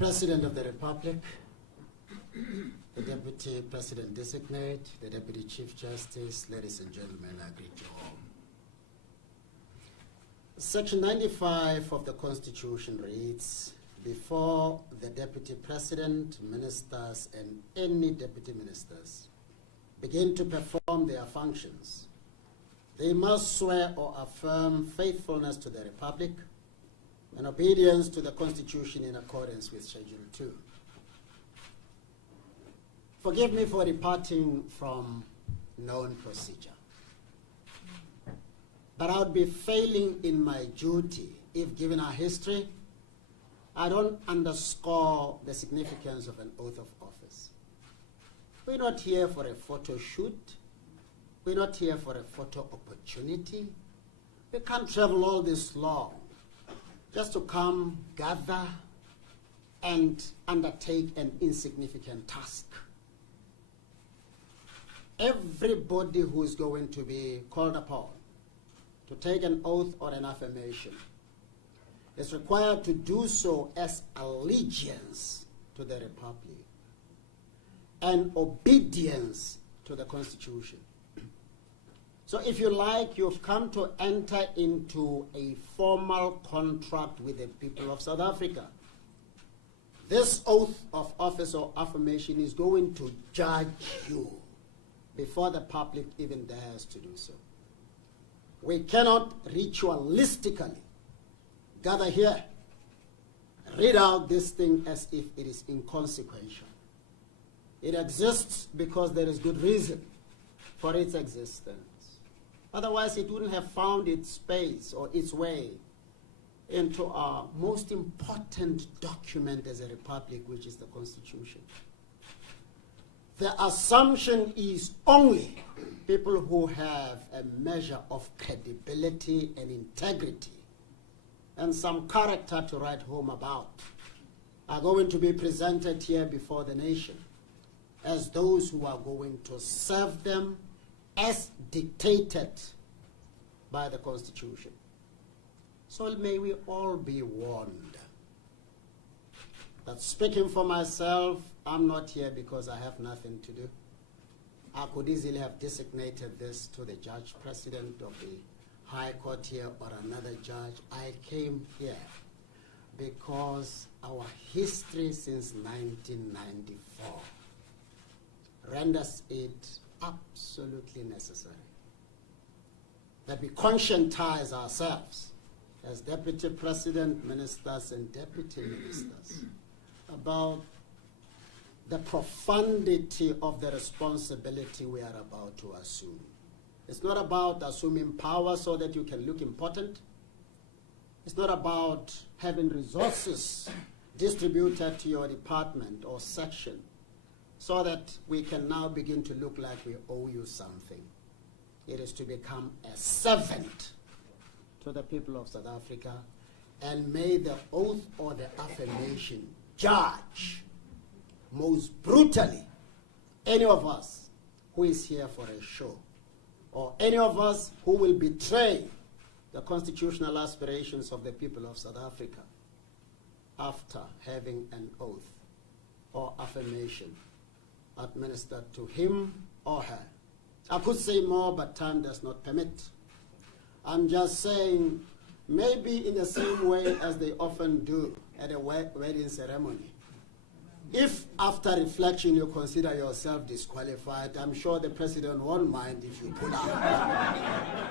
President of the Republic, the Deputy President Designate, the Deputy Chief Justice, ladies and gentlemen, I greet you all. Section 95 of the Constitution reads, before the Deputy President, Ministers, and any Deputy Ministers begin to perform their functions, they must swear or affirm faithfulness to the Republic and obedience to the Constitution in accordance with Schedule 2. Forgive me for departing from known procedure, but I would be failing in my duty if, given our history, I don't underscore the significance of an oath of office. We're not here for a photo shoot. We're not here for a photo opportunity. We can't travel all this long just to come, gather, and undertake an insignificant task. Everybody who is going to be called upon to take an oath or an affirmation is required to do so as allegiance to the Republic and obedience to the Constitution. So if you like, you've come to enter into a formal contract with the people of South Africa. This oath of office or affirmation is going to judge you before the public even dares to do so. We cannot ritualistically gather here, read out this thing as if it is inconsequential. It exists because there is good reason for its existence. Otherwise, it wouldn't have found its space or its way into our most important document as a republic, which is the Constitution. The assumption is only people who have a measure of credibility and integrity and some character to write home about are going to be presented here before the nation as those who are going to serve them as dictated by the Constitution. So may we all be warned that, speaking for myself, I'm not here because I have nothing to do. I could easily have designated this to the Judge President of the High Court here or another judge. I came here because our history since 1994 renders it absolutely necessary that we conscientize ourselves as Deputy President, Ministers, and Deputy Ministers about the profundity of the responsibility we are about to assume. It's not about assuming power so that you can look important. It's not about having resources distributed to your department or section so that we can now begin to look like we owe you something. It is to become a servant to the people of South Africa, and may the oath or the affirmation judge most brutally any of us who is here for a show, or any of us who will betray the constitutional aspirations of the people of South Africa after having an oath or affirmation administered to him or her. I could say more, but time does not permit. I'm just saying, maybe in the same way as they often do at a wedding ceremony. If after reflection you consider yourself disqualified, I'm sure the president won't mind if you pull out.